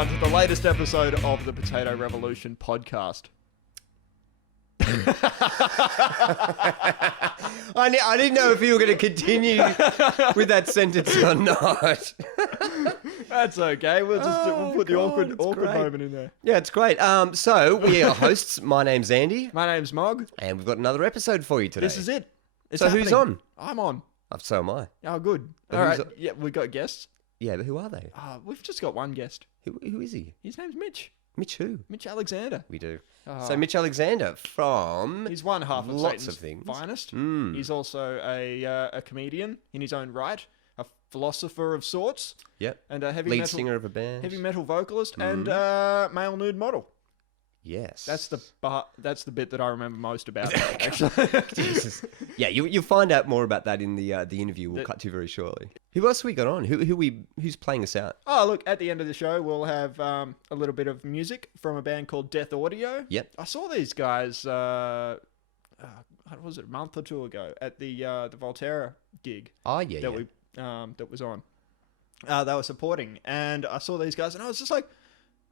everyone, to the latest episode of the Potato Revolution podcast. I didn't know if you were going to continue with that sentence or not. That's okay. We'll put the awkward great. moment in there. Yeah, it's great. So we are hosts. My name's Andy, My name's Mog. and we've got another episode for you today. This is it. It's So who's happening. on? I'm on. So am I. Oh, good. And All who's right. on? Yeah, we got guests. Yeah, but who are they? We've just got one guest. Who is he? His name's Mitch. Mitch who? Mitch Alexander. We do. Oh. So Mitch Alexander from... He's one half of lots Satan's of things. finest. Mm. He's also a comedian in his own right, a philosopher of sorts, Yep. and a heavy Lead metal singer of a band. heavy metal vocalist, and male nude model. Yes. That's the bit that I remember most about that, actually. Jesus. Yeah, you'll find out more about that in the interview we'll cut to very shortly. Who else have we got on? Who's playing us out? Oh, look, at the end of the show, we'll have a little bit of music from a band called Death Audio. Yep. I saw these guys, what was it, a month or two ago at the Volterra gig Oh, yeah, that that was on. They were supporting, and I saw these guys, and I was just like,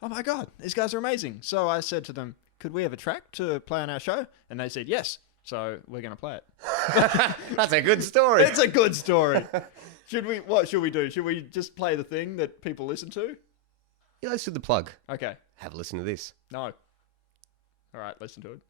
oh my God, these guys are amazing. So I said to them, could we have a track to play on our show? And they said yes. So we're going to play it. That's a good story. It's a good story. What should we do? Should we just play the thing that people listen to? Yeah, let's do the plug. Okay. Have a listen to this. No. All right, listen to it.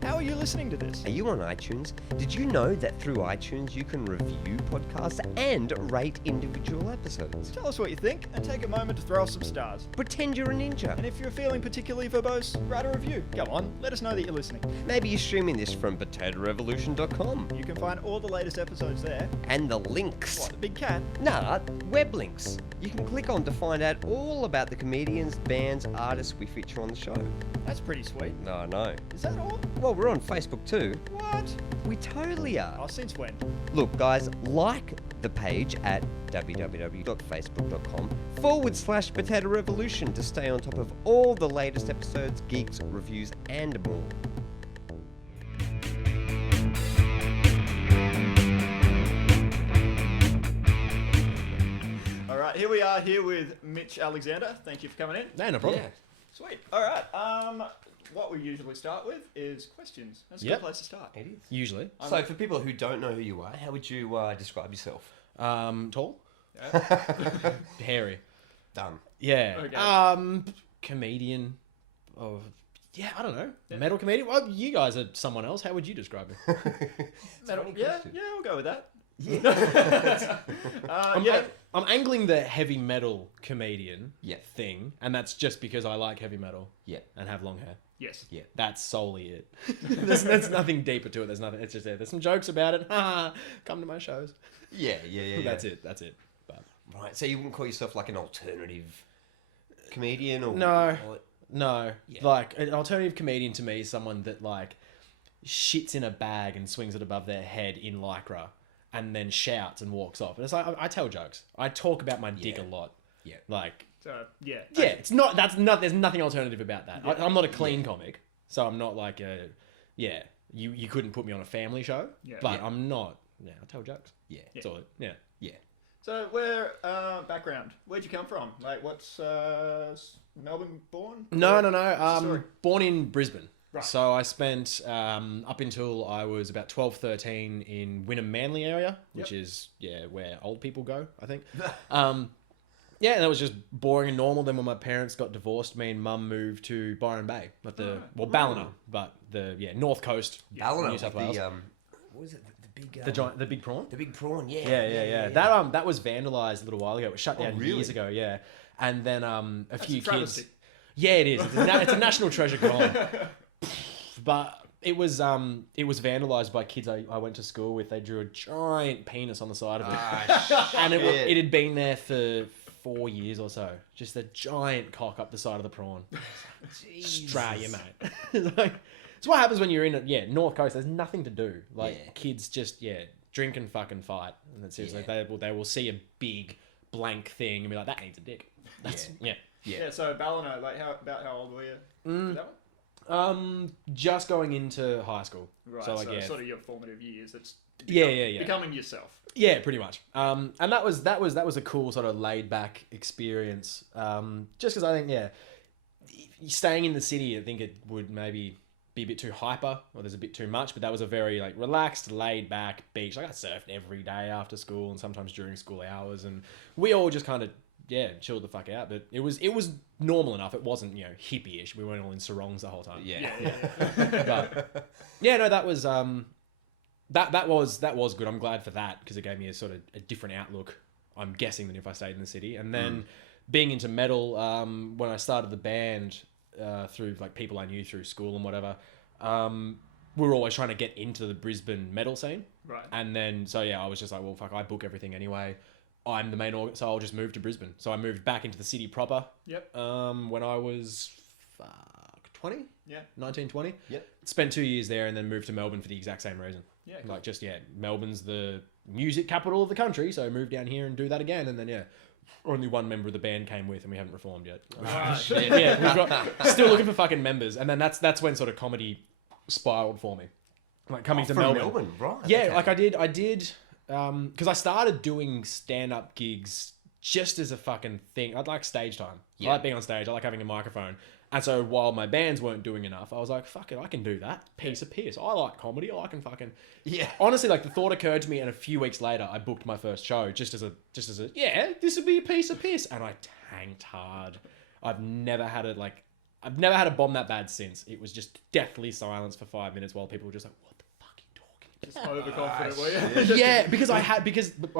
How are you listening to this? Are you on iTunes? Did you know that through iTunes you can review podcasts and rate individual episodes? Tell us what you think and take a moment to throw us some stars. Pretend you're a ninja. And if you're feeling particularly verbose, write a review. Go on, let us know that you're listening. Maybe you're streaming this from potatorevolution.com. You can find all the latest episodes there. And the links. What, the big cat? Nah, web links. You can click on to find out all about the comedians, bands, artists we feature on the show. That's pretty sweet. No, no. Is that all? Well, we're on Facebook too. What? We totally are. Oh, since when? Look, guys, like the page at www.facebook.com/Potato Revolution to stay on top of all the latest episodes, gigs, reviews, and more. All right, here we are here with Mitch Alexander. Thank you for coming in. No problem. Yeah. Sweet. All right. What we usually start with is questions. That's a good place to start. It is. Usually. So, for people who don't know who you are, how would you describe yourself? Tall. Yeah. Hairy. Done. Yeah. Okay. Comedian. Oh, yeah, I don't know. Metal comedian? Well, you guys are someone else. How would you describe it? Yeah, I'll go with that. Yeah. I'm angling the heavy metal comedian Yeah. thing, and that's just because I like heavy metal Yeah. and have long hair. Yes. Yeah, that's solely it. there's nothing deeper to it. There's nothing. It's just there. There's some jokes about it. Come to my shows. Yeah. That's it. But Right. So you wouldn't call yourself like an alternative comedian, or No. or- no, Yeah. like an alternative comedian to me is someone that like shits in a bag and swings it above their head in lycra, and then shouts and walks off. And it's like I tell jokes. I talk about my dick a lot. Yeah. Like So, yeah. yeah, it's not. That's not. There's nothing alternative about that. I'm not a clean comic, so I'm not like a. Yeah, you couldn't put me on a family show, but I'm not. Yeah, I tell jokes. Yeah. That's all. Yeah. So, background? Where'd you come from? Like, what's Melbourne born? No. Story. Born in Brisbane. Right. So I spent up until I was about 12, 13 in Wynnum Manly area, which is where old people go, I think. Yeah, and that was just boring and normal. Then when my parents got divorced, me and Mum moved to Byron Bay, not Ballina, but the North Coast, Ballina, New South like Wales. what was it? The big The big prawn. the big prawn. Yeah. Yeah. That was vandalized a little while ago. It was shut down years ago. Yeah, and then a few travesty. kids. Yeah, it is. It's a national treasure gone. But it was vandalized by kids I went to school with. They drew a giant penis on the side of it, and it had been there for 4 years or so. Just a giant cock up the side of the prawn. Australia, mate. It's what happens when you're in North Coast. There's nothing to do. Kids just drink and fucking fight, and that's it. Like they will see a big blank thing and be like, that needs a dick. That's Yeah. So Ballina, like how old were you? For that one? Just going into high school. Right. So So sort of your formative years. It's Yeah. Becoming yourself. Yeah, pretty much. And that was a cool sort of laid back experience. Just because I think staying in the city, I think it would maybe be a bit too hyper or there's a bit too much. But that was a very like relaxed, laid back beach. Like I surfed every day after school and sometimes during school hours, and we all just kind of chilled the fuck out. But it was normal enough. It wasn't hippie-ish. We weren't all in sarongs the whole time. Yeah. But no, that was that was good. I'm glad for that because it gave me a sort of a different outlook, I'm guessing, than if I stayed in the city. And then being into metal, when I started the band through like people I knew through school and whatever, we were always trying to get into the Brisbane metal scene. Right. And then I was just like, well, fuck, I book everything anyway. I'm the main organ, so I'll just move to Brisbane. So I moved back into the city proper. Yep. When I was 20. Yeah. 19, 20. Yep. Spent 2 years there and then moved to Melbourne for the exact same reason. Yeah. Cool. Like Melbourne's the music capital of the country, so move down here and do that again. And then only one member of the band came with, and we haven't reformed yet. Shit. We've still looking for fucking members. And then that's when sort of comedy spiraled for me, like coming to From Melbourne. right? Yeah, Okay. like I did, because I started doing stand-up gigs just as a fucking thing. I'd like stage time. Yeah. I like being on stage. I like having a microphone. And so while my bands weren't doing enough, I was like, fuck it, I can do that. Piece of piss. I like comedy. I can fucking... Yeah. Honestly, like the thought occurred to me, and a few weeks later, I booked my first show just as a this would be a piece of piss. And I tanked hard. I've never had a bomb that bad since. It was just deathly silence for 5 minutes while people were just like, what the fuck are you talking about? Just overconfident, were you? Yeah, because I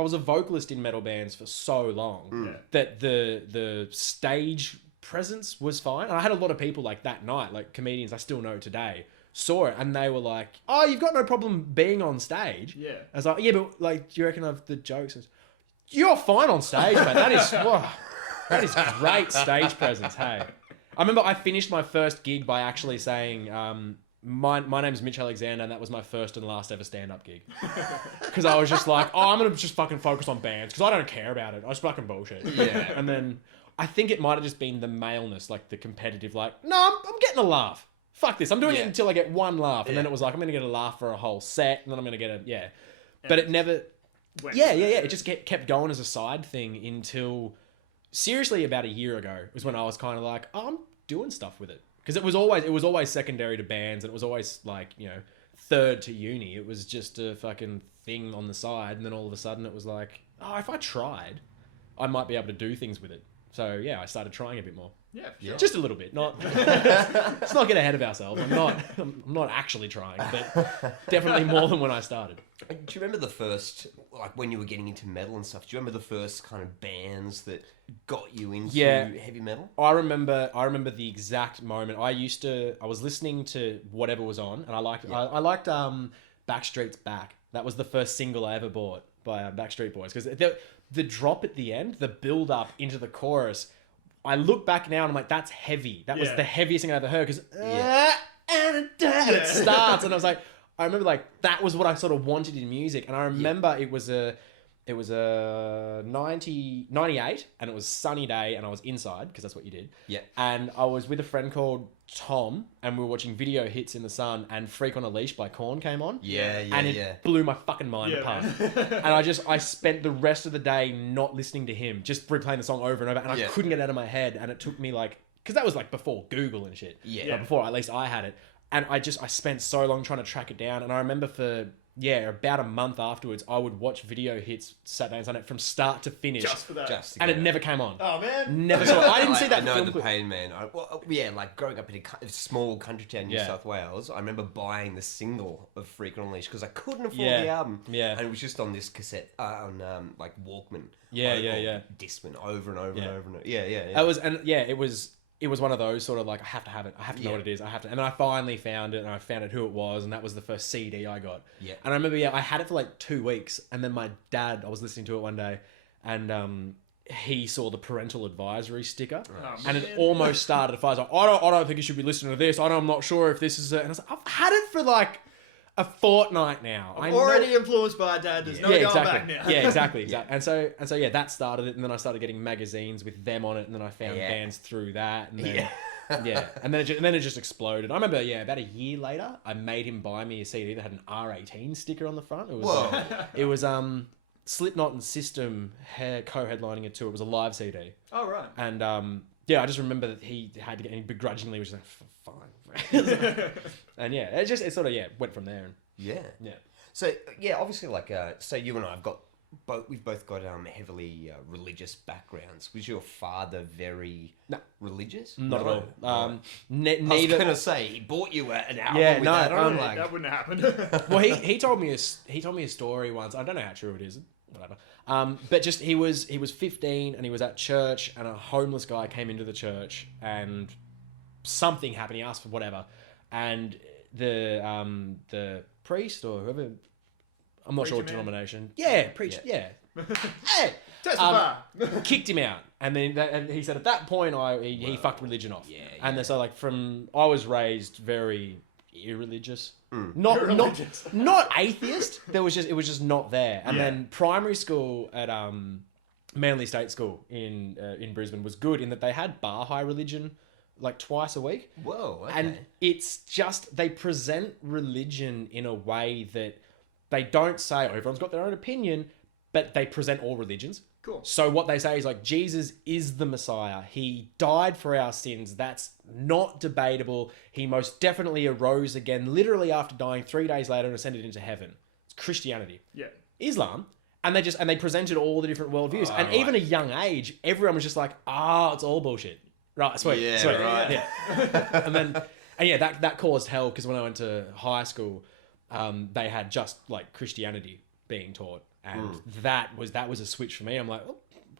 was a vocalist in metal bands for so long that the stage presence was fine. And I had a lot of people like that night, like comedians I still know today, saw it and they were like, "Oh, you've got no problem being on stage." Yeah. I was like, "Yeah, but like, do you reckon the jokes?" You're fine on stage, man. That is great stage presence. Hey, I remember I finished my first gig by actually saying, my name's Mitch Alexander, and that was my first and last ever stand-up gig. Because I was just like, I'm going to just fucking focus on bands, because I don't care about it. I just fucking bullshit. Yeah. And then I think it might have just been the maleness, like the competitive, like, no, I'm getting a laugh. Fuck this. I'm doing it until I get one laugh. And then it was like, I'm going to get a laugh for a whole set, and then I'm going to get But it never... It just kept going as a side thing until... Seriously, about a year ago was when I was kind of like, oh, I'm doing stuff with it. Because it was always secondary to bands, and it was always like, third to uni. It was just a fucking thing on the side, and then all of a sudden it was like, oh, if I tried, I might be able to do things with it. So I started trying a bit more. Yeah, for sure. Just a little bit. Not let's not get ahead of ourselves. I'm not actually trying, but definitely more than when I started. Do you remember the first, like when you were getting into metal and stuff? Do you remember the first kind of bands that got you into heavy metal? I remember the exact moment. I was listening to whatever was on, and I liked Backstreet's Back. That was the first single I ever bought by Backstreet Boys, because the drop at the end, the build up into the chorus, I look back now and I'm like, that's heavy. That was the heaviest thing I ever heard, because and it starts, and I was like, I remember like that was what I sort of wanted in music. And I remember it was a 98, and it was sunny day, and I was inside because that's what you did. Yeah. And I was with a friend called Tom, and we were watching video hits in the sun, and Freak on a Leash by Korn came on. And it blew my fucking mind apart. And I spent the rest of the day not listening to him, just replaying the song over and over, and I couldn't get it out of my head. And it took me like, because that was like before Google and shit. Like before, at least I had it. And I spent so long trying to track it down. And I remember for about a month afterwards, I would watch video hits Saturday and Sunday from start to finish. Just for that. And it never came on. Oh, man. Never saw it. I didn't see that I know film the clip. pain, man. Like growing up in a small country town, New South Wales, I remember buying the single of Freak on a Leash because I couldn't afford the album. Yeah. And it was just on this cassette, on like Walkman. Discman over and over and over and over. It was one of those sort of like, I have to have it. I have to know what it is. I have to. And then I finally found it, and I found out who it was, and that was the first CD I got. Yeah. And I remember, I had it for like 2 weeks, and then my dad, I was listening to it one day, and he saw the parental advisory sticker, and it almost started a fight. Like, I don't think you should be listening to this. I'm not sure if this is it. And I was like, I've had it for like a fortnight now. I'm already influenced by Dad. There's no going back now. Exactly. And so that started it, and then I started getting magazines with them on it, and then I found bands through that, and then Yeah, and then it just exploded. I remember, about a year later, I made him buy me a CD that had an R18 sticker on the front. It was Slipknot and System co-headlining a tour. It was a live CD. Oh right. And I just remember that he had to get, and he begrudgingly was just like, fine. And it sort of went from there. Yeah. Yeah. So obviously, like, so you and I have got we've both got heavily religious backgrounds. Was your father very religious? Not at all. I Neither. was gonna say he bought you an album. Yeah, with no, that on, That wouldn't have happened. Well, he told me a story once. I don't know how true it is. Whatever. But just he was 15 and he was at church and a homeless guy came into the church and something happened. He asked for whatever, and the priest or whoever, I'm not sure what denomination. Yeah, preacher. Yeah. Hey, Testify. Kicked him out, and then and he said at that point he fucked religion off. Yeah. And so like I was raised very irreligious. Not atheist. It was just not there. And then primary school at Manly State School in Brisbane was good in that they had Baha'i religion like twice a week. Whoa, okay. And it's just they present religion in a way that they don't say everyone's got their own opinion, but they present all religions. Cool. So what they say is like, Jesus is the Messiah. He died for our sins. That's not debatable. He most definitely arose again, literally after dying 3 days later and ascended into heaven. It's Christianity. Yeah. Islam. And they presented all the different worldviews. And even a young age, everyone was just like, it's all bullshit. Right, sweet. Yeah, sweet. right. Yeah. That caused hell because when I went to high school, they had just like Christianity being taught. And that was a switch for me. I'm like,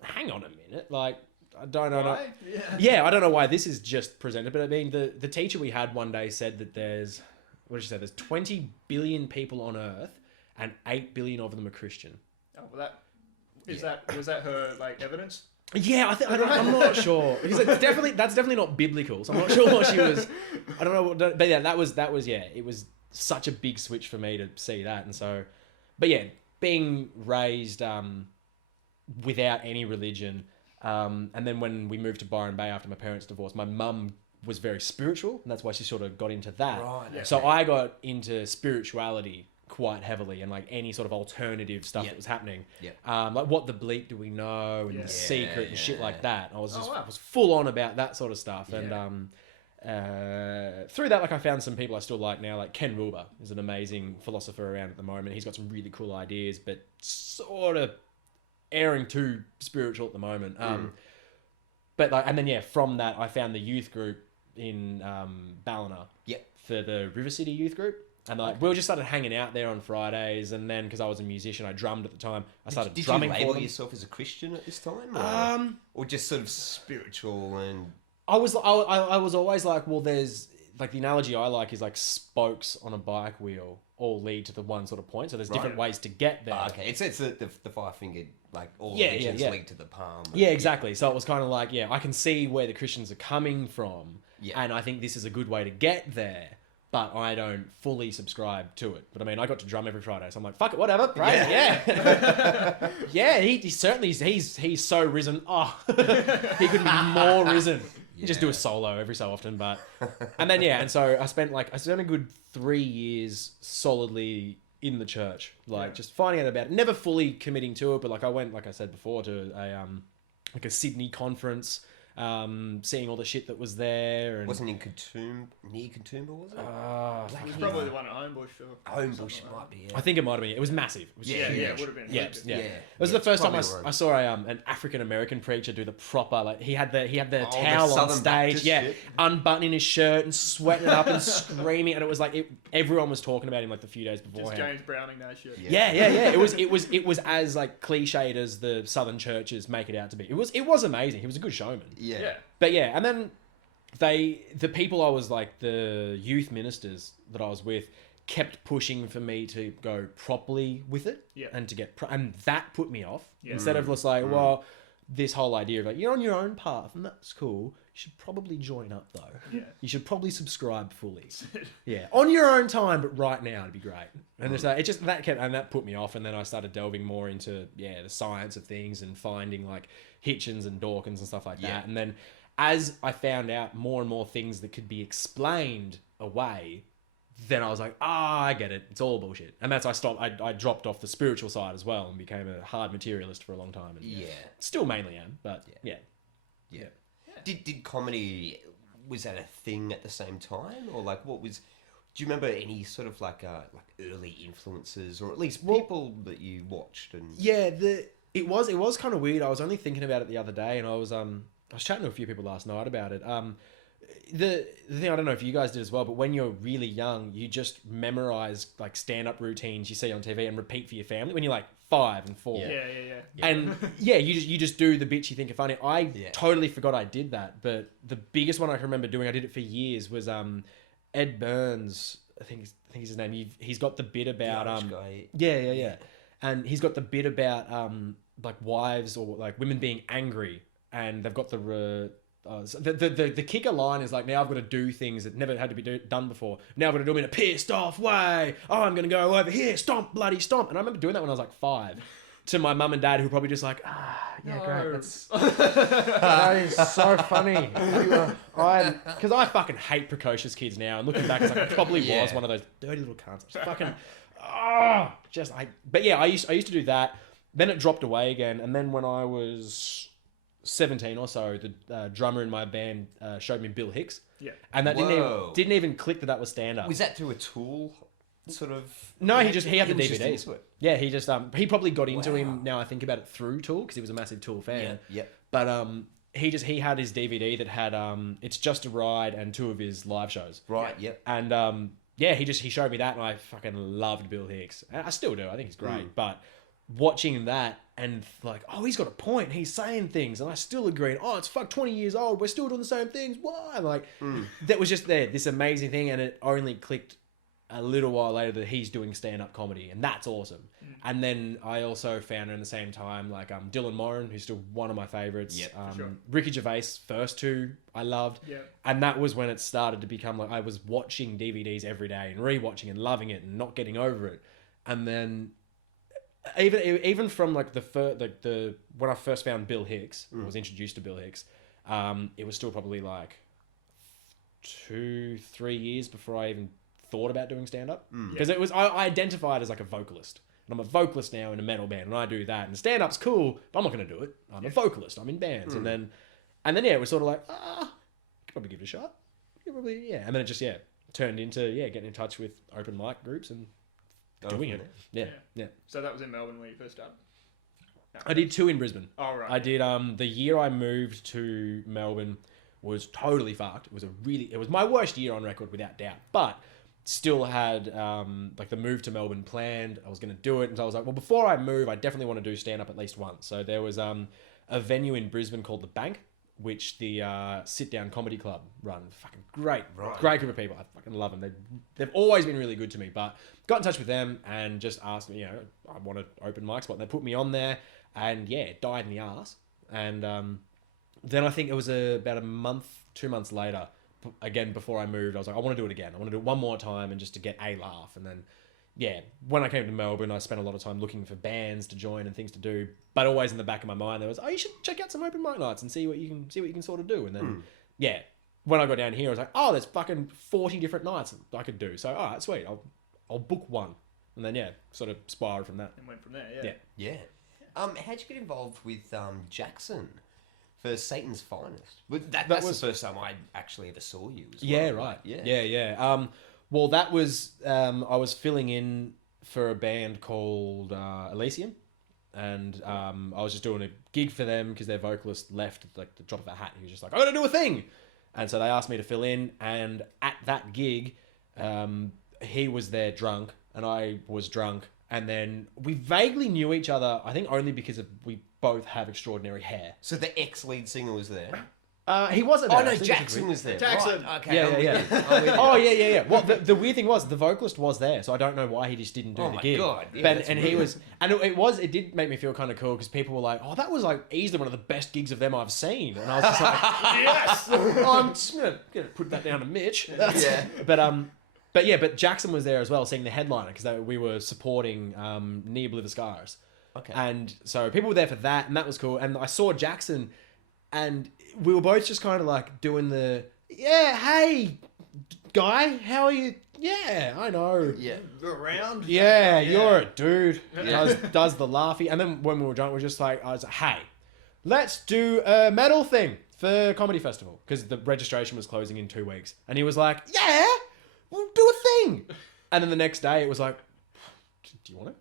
hang on a minute. Like, I don't know. Why? I don't know why this is just presented. But I mean, the teacher we had one day said that there's 20 billion people on Earth and 8 billion of them are Christian. Oh, well, was that her like evidence? Yeah, I'm not sure because that's definitely not biblical. So I'm not sure what she was. I don't know, but yeah, that was it was such a big switch for me to see that, and so, but yeah, being raised without any religion, and then when we moved to Byron Bay after my parents' divorce, my mum was very spiritual, and that's why she sort of got into that. Right. Okay. So I got into spirituality quite heavily and like any sort of alternative stuff that was happening. Like what the bleep do we know and the secret and shit like that. I was I was full on about that sort of stuff. And through that, like I found some people I still like now, like Ken Wilber is an amazing philosopher around at the moment. He's got some really cool ideas, but sort of airing too spiritual at the moment. But like, and then from that I found the youth group in Ballina. For the River City youth group. And like we were just started hanging out there on Fridays, and then because I was a musician, I drummed at the time. I started drumming. Did you label yourself as a Christian at this time, or just sort of spiritual? And I was always like, well, there's like the analogy I like is like spokes on a bike wheel all lead to the one sort of point. So there's different ways to get there. Okay, it's the 5-fingered, like all religions lead to the palm. Yeah, exactly. So it was kind of like, I can see where the Christians are coming from, and I think this is a good way to get there. But I don't fully subscribe to it. But I mean, I got to drum every Friday, so I'm like, fuck it, whatever. Right? Yeah. He certainly he's so risen. Oh, he couldn't be more risen. You just do a solo every so often, but and then and so I spent a good 3 years solidly in the church, just finding out about it, never fully committing to it. But like I went, like I said before, to a Sydney conference. Seeing all the shit that was there. And wasn't in near Katoomba, was it? It was probably the one at Homebush. Homebush might be. I think it might have been. It was massive. It was it would have been. Yeah. It was the first time I saw an African American preacher do the proper, like he had the towel on stage, unbuttoning his shirt and sweating it up and screaming, and it was like everyone was talking about him like the few days beforehand. Just James Browning that shit. Yeah. It was as like cliched as the Southern churches make it out to be. It was amazing. He was a good showman. Yeah. But and then the people I was like, the youth ministers that I was with kept pushing for me to go properly with it and to get, and that put me off. Instead of just like, well, this whole idea of like, you're on your own path and that's cool. You should probably join up though. Yeah. You should probably subscribe fully. On your own time, but right now it'd be great. And that put me off. And then I started delving more into, the science of things and finding like Hitchens and Dawkins and stuff like that. And then as I found out more and more things that could be explained away, then I was like, I get it. It's all bullshit. And that's, I dropped off the spiritual side as well and became a hard materialist for a long time. And still mainly am, but yeah. Did comedy, was that a thing at the same time? Or like, do you remember any sort of like early influences, or at least people that you watched? And it was kind of weird. I was only thinking about it the other day, and I was chatting to a few people last night about it. The thing, I don't know if you guys did as well, but when you're really young, you just memorize like stand-up routines you see on TV and repeat for your family when you're like 5 and 4. Yeah. And you just do the bits you think are funny. I totally forgot I did that, but the biggest one I can remember doing, I did it for years, was Ed Burns. I think is his name. He's got the bit about yeah. And he's got the bit about like wives or like women being angry, and they've got so the kicker line is like, now I've got to do things that never had to be done before. Now I've got to do them in a pissed off way. Oh, I'm going to go over here, stomp, bloody stomp. And I remember doing that when I was like 5 to my mum and dad, who were probably just like, great. That is so funny. Because I fucking hate precocious kids now. And looking back, it's like I probably was one of those dirty little cunts. Just fucking, but yeah, I used to do that. Then it dropped away again. And then when I was 17 or so, the drummer in my band showed me Bill Hicks. Yeah. And that didn't even click that was stand-up. Was that through a Tool sort of... No, he had the DVDs. Yeah, he probably got into him, now I think about it, through Tool, because he was a massive Tool fan. Yeah. But he had his DVD that had It's Just a Ride and 2 of his live shows. Right, yep. And he showed me that, and I fucking loved Bill Hicks. And I still do. I think he's great. But watching that and like, he's got a point. He's saying things, and I still agree. It's 20 years old. We're still doing the same things. Why? Like, that was just this amazing thing, and it only clicked a little while later that he's doing stand-up comedy, and that's awesome. And then I also found around the same time, like Dylan Moran, who's still one of my favourites. Sure. Ricky Gervais, first 2 I loved. And that was when it started to become like I was watching DVDs every day and rewatching and loving it and not getting over it. And then even from like the when I first found Bill Hicks, was introduced to Bill Hicks, it was still probably like 2-3 years before I even thought about doing stand-up, because it was I identified as like a vocalist, and I'm a vocalist now in a metal band, and I do that, and stand-up's cool, but I'm not going to do it. I'm a vocalist. I'm in bands, and then it was sort of like could probably give it a shot. And then it just turned into getting in touch with open mic groups and doing it. Yeah. So that was in Melbourne where you first started? No. I did 2 in Brisbane. Oh, right. I did the year I moved to Melbourne was totally fucked. It was my worst year on record without doubt, but still had like the move to Melbourne planned. I was going to do it, and so I was like, well, before I move, I definitely want to do stand-up at least once. So there was a venue in Brisbane called The Bank, which the sit-down comedy club run. Fucking great group of people. I fucking love them. They've always been really good to me, but got in touch with them and just asked me, I want an open mic spot, and they put me on there, and it died in the arse. And then I think it was about 2 months later, again, before I moved, I was like, I want to do it again. I want to do it one more time, and just to get a laugh. And then, when I came to Melbourne, I spent a lot of time looking for bands to join and things to do. But always in the back of my mind, there was, you should check out some open mic nights and see what you can sort of do. And then, when I got down here, I was like, there's fucking 40 different nights I could do. So, all right, sweet, I'll book one. And then, sort of spiraled from that. And went from there, Yeah. How'd you get involved with Jackson for Satan's Finest? That's the first time I actually ever saw you as well. Yeah, right. Yeah. Well, that was, I was filling in for a band called Elysium, and I was just doing a gig for them because their vocalist left at like the drop of a hat. He was just like, I gotta do a thing. And so they asked me to fill in, and at that gig, he was there drunk, and I was drunk, and then we vaguely knew each other, I think only because we both have extraordinary hair. So the ex-lead singer was there? He wasn't there. Oh, no, Jackson was there. Jackson. Right. Okay. Yeah. Well, the weird thing was, the vocalist was there, so I don't know why he just didn't do the gig. Oh, my God. Yeah, but, and he was... And it did make me feel kind of cool, because people were like, that was like easily one of the best gigs of them I've seen. And I was just like, yes! I'm just going to put that down to Mitch. But Jackson was there as well, seeing the headliner, because we were supporting Near Blue the Scars. Okay. And so people were there for that, and that was cool. And I saw Jackson And we were both just kind of like doing the, yeah, hey, guy, how are you? Yeah, I know. Yeah. You're around? Yeah, you're a dude. Does the laughy. And then when we were drunk, we were just like, I was like, hey, let's do a metal thing for Comedy Festival. Because the registration was closing in 2 weeks. And he was like, yeah, we'll do a thing. And then the next day it was like, do you want it?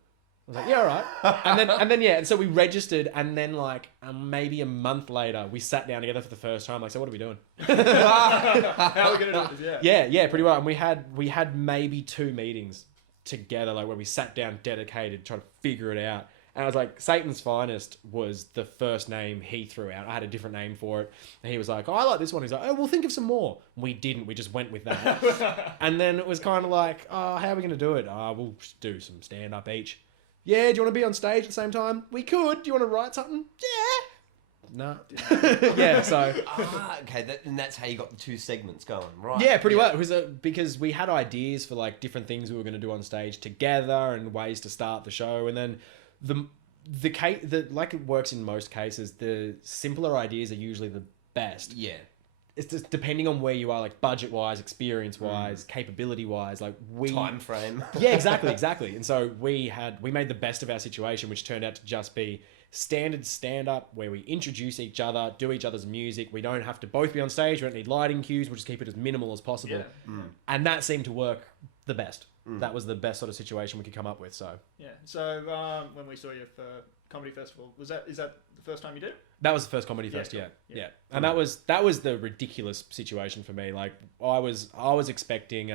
I was like, yeah, all right. And then, and so we registered, and then like maybe a month later, we sat down together for the first time. Like, so what are we doing? How are we gonna do this? Yeah, pretty well. And we had maybe 2 meetings together, like where we sat down, dedicated, trying to figure it out. And I was like, Satan's Finest was the first name he threw out. I had a different name for it. And he was like, oh, I like this one. He's like, oh, we'll think of some more. We didn't. We just went with that. And then it was kind of like, oh, how are we going to do it? Oh, we'll just do some stand-up each. Yeah, do you want to be on stage at the same time? We could. Do you want to write something? Yeah. No. Yeah, so... okay, and that's how you got the 2 segments going, right? Yeah, pretty well. It was because we had ideas for like different things we were going to do on stage together and ways to start the show. And then like it works in most cases, the simpler ideas are usually the best. Yeah. It's just depending on where you are, like budget-wise, experience-wise, capability-wise, like time frame. Yeah, exactly. And so we made the best of our situation, which turned out to just be standard stand-up where we introduce each other, do each other's music. We don't have to both be on stage. We don't need lighting cues. We'll just keep it as minimal as possible. Yeah. And that seemed to work the best. That was the best sort of situation we could come up with. So yeah. So when we saw you for Comedy Festival, is that the first time you did? That was the first Comedy Fest, yeah. And that was the ridiculous situation for me. Like I was expecting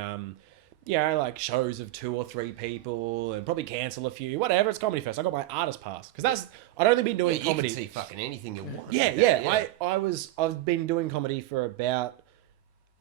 like shows of 2 or 3 people and probably cancel a few. Whatever, it's Comedy Fest. I got my artist pass because I'd only been doing comedy. You can see fucking anything you want. Yeah. I've been doing comedy for about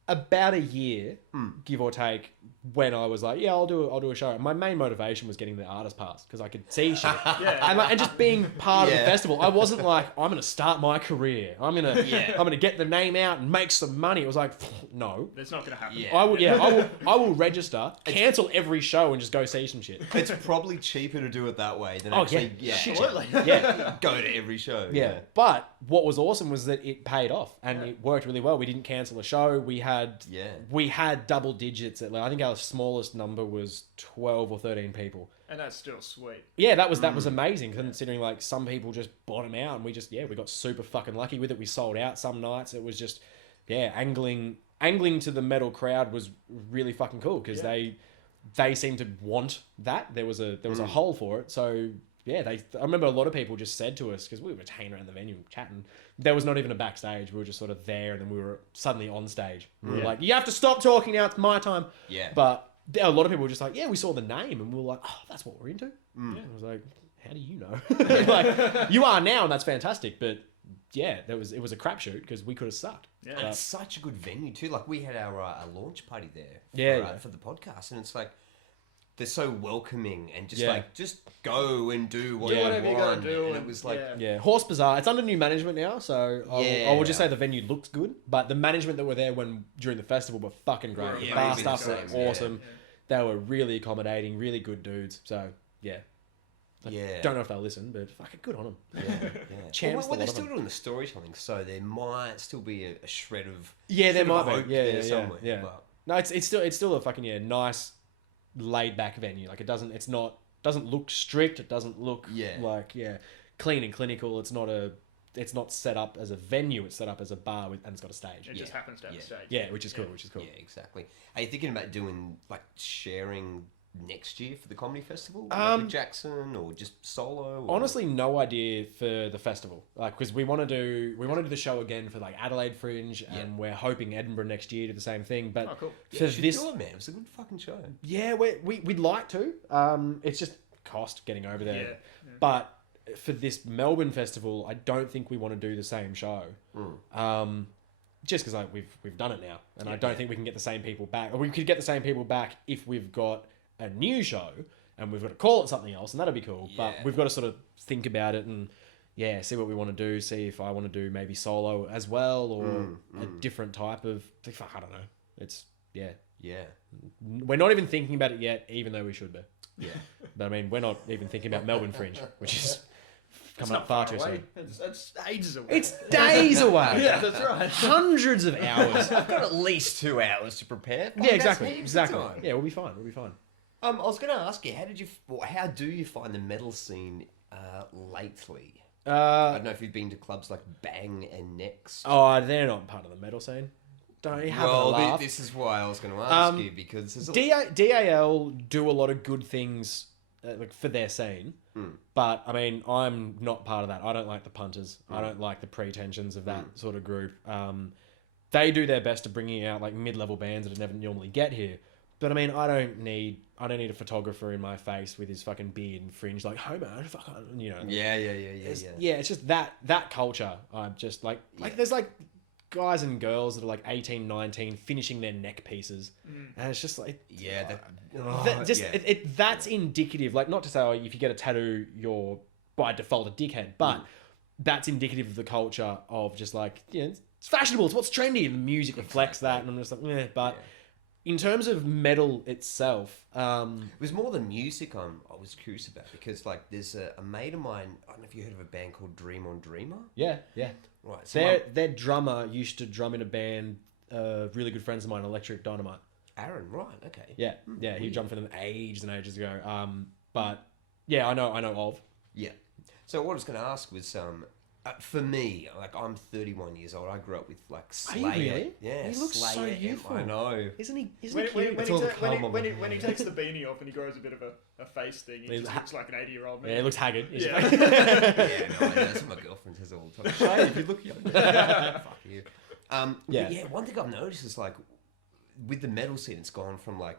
a year, give or take, when I was like, yeah, I'll do a show. My main motivation was getting the artist pass because I could see shit. And just being part of the festival. I wasn't like, I'm going to start my career. I'm going to get the name out and make some money. It was like, no. It's not going to happen. Yeah. I will register, cancel every show and just go see some shit. It's probably cheaper to do it that way than actually absolutely. go to every show. Yeah. But what was awesome was that it paid off and it worked really well. We didn't cancel a show. We had double digits at, like, I think our smallest number was 12 or 13 people. And that's still sweet. Yeah, that was amazing considering like some people just bottom out and we got super fucking lucky with it. We sold out some nights. It was just, angling to the metal crowd was really fucking cool because they seemed to want that. There was a hole for it. So I remember a lot of people just said to us, because we were hanging around the venue chatting, there was not even a backstage. We were just sort of there and then we were suddenly on stage. We were like, you have to stop talking now, it's my time. Yeah. But a lot of people were just like, we saw the name and we were like, oh, that's what we're into. Yeah. I was like, how do you know? Like, you are now and that's fantastic. But it was a crapshoot because we could have sucked. Yeah. And it's such a good venue too. Like we had our launch party there for the podcast, and it's like, they're so welcoming and just go and do whatever you want. And it was like... Horse Bazaar. It's under new management now, so I will just say the venue looks good, but the management that were there during the festival were fucking great. The bar staff were awesome. They were really accommodating, really good dudes. So, don't know if they'll listen, but fucking good on them. Champs. Well, they're still doing the storytelling, so there might still be a shred of... there might be. Somewhere. Yeah. But... No, it's still a fucking, nice... laid back venue. Like it doesn't look strict. It doesn't look clean and clinical. It's not set up as a venue. It's set up as a bar and it's got a stage. It just happens to have a stage. Yeah, which is cool. Yeah, exactly. Are you thinking about doing like sharing next year for the comedy festival, with Jackson, or just solo? Or... Honestly, no idea for the festival. Like, because we want to do the show again for like Adelaide Fringe, and we're hoping Edinburgh next year do the same thing. But cool. for this, do it, man. It's a good fucking show. Yeah, we'd like to. It's just cost getting over there. Yeah. But for this Melbourne festival, I don't think we want to do the same show. Just because we've done it now, and I don't think we can get the same people back. Or we could get the same people back if we've got a new show and we've got to call it something else, and that'd be cool. But we've got to sort of think about it and see what we want to do. See if I want to do maybe solo as well, or a different type of. I don't know. It's We're not even thinking about it yet, even though we should be. Yeah. But I mean, we're not even thinking about Melbourne Fringe, which is coming up far too soon. It's ages away. It's days away. Yeah, that's right. Hundreds of hours. I've got at least 2 hours to prepare. Yeah, exactly. Yeah, we'll be fine. I was going to ask you, how do you find the metal scene lately? I don't know if you've been to clubs like Bang and Next. Oh, they're not part of the metal scene. Don't you have a laugh? This is why I was going to ask you, because DAL do a lot of good things like for their scene, but I mean, I'm not part of that. I don't like the punters. I don't like the pretensions of that sort of group. They do their best to bringing out like mid-level bands that never normally get here. But I mean, I don't need a photographer in my face with his fucking beard and fringe like, "Hey man, fuck," you know. Yeah. It's just that culture. I'm just like there's like guys and girls that are like 18, 19 finishing their neck pieces, and it's just like that's indicative. Like, not to say if you get a tattoo you're by default a dickhead, but that's indicative of the culture of just like, it's fashionable. It's what's trendy, and the music reflects that. And I'm just like, but. Yeah. In terms of metal itself, it was more the music I was curious about, because like there's a mate of mine. I don't know if you heard of a band called Dream on Dreamer. Yeah. Right. So their drummer used to drum in a band. Really good friends of mine, Electric Dynamite. Aaron, right? Okay. Yeah. He drummed for them ages and ages ago. But yeah, I know of. Yeah. So what I was going to ask was, for me, like, I'm 31 years old. I grew up with like Slayer. Are you really? Yeah, he looks Slayer, so youthful. I know. Isn't he cute? When he takes the beanie off and he grows a bit of a face thing, he just looks like an 80-year-old man. Yeah, he looks haggard. Yeah. I know. That's what my girlfriend says all the time. Hey, if you look young. Fuck you. Yeah. One thing I've noticed is like with the metal scene, it's gone from like